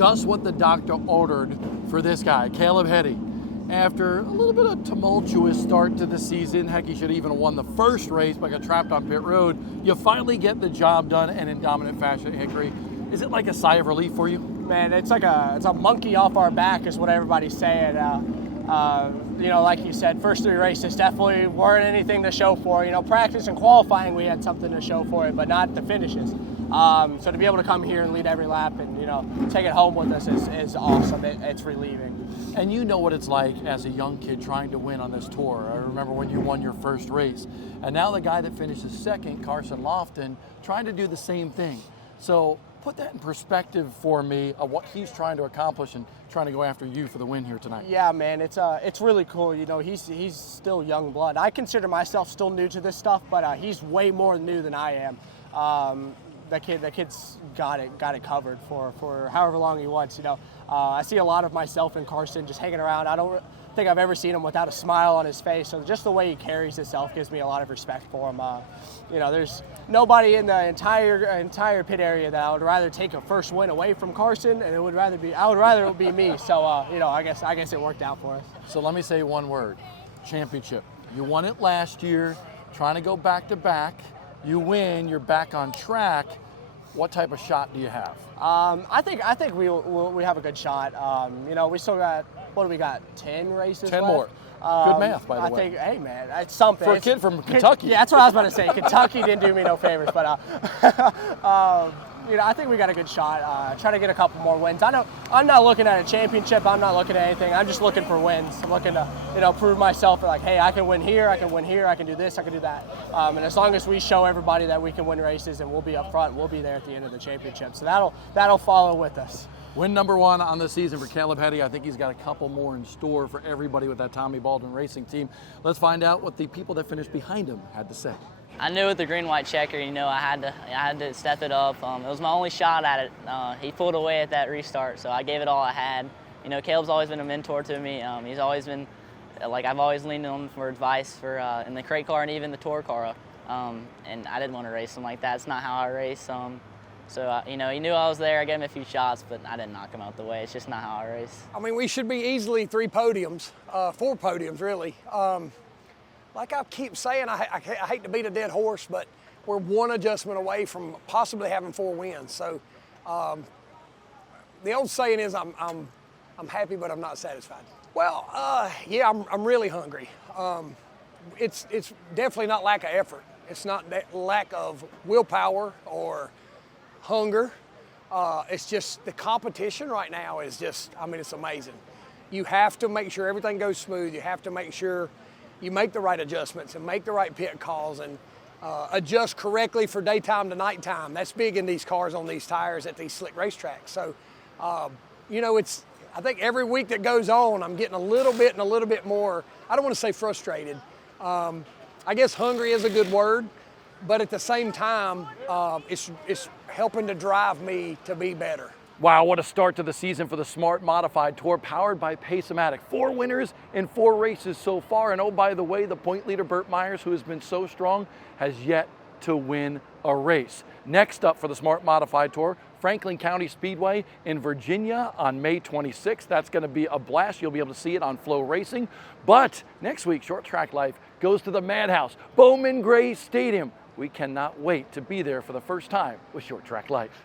just what the doctor ordered for this guy, Caleb Heddy. After a little bit of tumultuous start to the season, heck, he should have even won the first race but got trapped on pit road. You finally get the job done and in dominant fashion at Hickory. Is it like a sigh of relief for you? Man, it's a monkey off our back is what everybody's saying. You know, like you said, first 3 races definitely weren't anything to show for. You know, practice and qualifying we had something to show for it, but not the finishes. So to be able to come here and lead every lap and, you know, take it home with us is awesome. It's relieving. And you know what it's like as a young kid trying to win on this tour. I remember when you won your first race. And now the guy that finishes second, Carson Lofton, trying to do the same thing. So put that in perspective for me of what he's trying to accomplish and trying to go after you for the win here tonight. Yeah, man, it's really cool. You know, he's still young blood. I consider myself still new to this stuff, but he's way more new than I am. That kid's got it covered for however long he wants. You know, I see a lot of myself in Carson just hanging around. I don't think I've ever seen him without a smile on his face. So just the way he carries himself gives me a lot of respect for him. You know, there's nobody in the entire pit area that I would rather take a first win away from Carson, and I would rather it be me. So you know, I guess it worked out for us. So let me say one word: championship. You won it last year. Trying to go back to back. You win, you're back on track. What type of shot do you have? I think we have a good shot. You know, we still got, what do we got, 10 races 10 left? more. Good math, by the way. I think, hey man, it's something. For a kid from Kentucky. Yeah, that's what I was about to say. Kentucky didn't do me no favors, but you know, I think we got a good shot. Try to get a couple more wins. I'm not looking at a championship. I'm not looking at anything. I'm just looking for wins. I'm looking to, you know, prove myself. Like, hey, I can win here. I can win here. I can do this. I can do that. And as long as we show everybody that we can win races and we'll be up front, we'll be there at the end of the championship. So that'll follow with us. Win number 1 on the season for Caleb Heddy. I think he's got a couple more in store for everybody with that Tommy Baldwin Racing team. Let's find out what the people that finished behind him had to say. I knew with the green-white checker, you know, I had to step it up. It was my only shot at it. He pulled away at that restart, so I gave it all I had. You know, Caleb's always been a mentor to me. He's always been, like, I've always leaned on him for advice for in the crate car and even the tour car. And I didn't want to race him like that. It's not how I race. So, you know, he knew I was there. I gave him a few shots, but I didn't knock him out the way. It's just not how I race. I mean, we should be easily 3 podiums, 4 podiums, really. Like I keep saying, I hate to beat a dead horse, but we're 1 adjustment away from possibly having 4 wins. So the old saying is, I'm happy, but I'm not satisfied. Well, yeah, I'm really hungry. It's definitely not lack of effort. It's not that lack of willpower or hunger. It's just the competition right now is just, I mean, it's amazing. You have to make sure everything goes smooth. You have to make sure you make the right adjustments and make the right pit calls and adjust correctly for daytime to nighttime. That's big in these cars on these tires at these slick racetracks. So, you know, I think every week that goes on, I'm getting a little bit more, I don't want to say frustrated. I guess hungry is a good word, but at the same time, it's helping to drive me to be better. Wow, what a start to the season for the Smart Modified Tour powered by Pace-O-Matic. 4 winners in 4 races so far. And oh, by the way, the point leader, Burt Myers, who has been so strong, has yet to win a race. Next up for the Smart Modified Tour, Franklin County Speedway in Virginia on May 26th. That's going to be a blast. You'll be able to see it on Flow Racing. But next week, Short Track Life goes to the Madhouse, Bowman Gray Stadium. We cannot wait to be there for the first time with Short Track Life.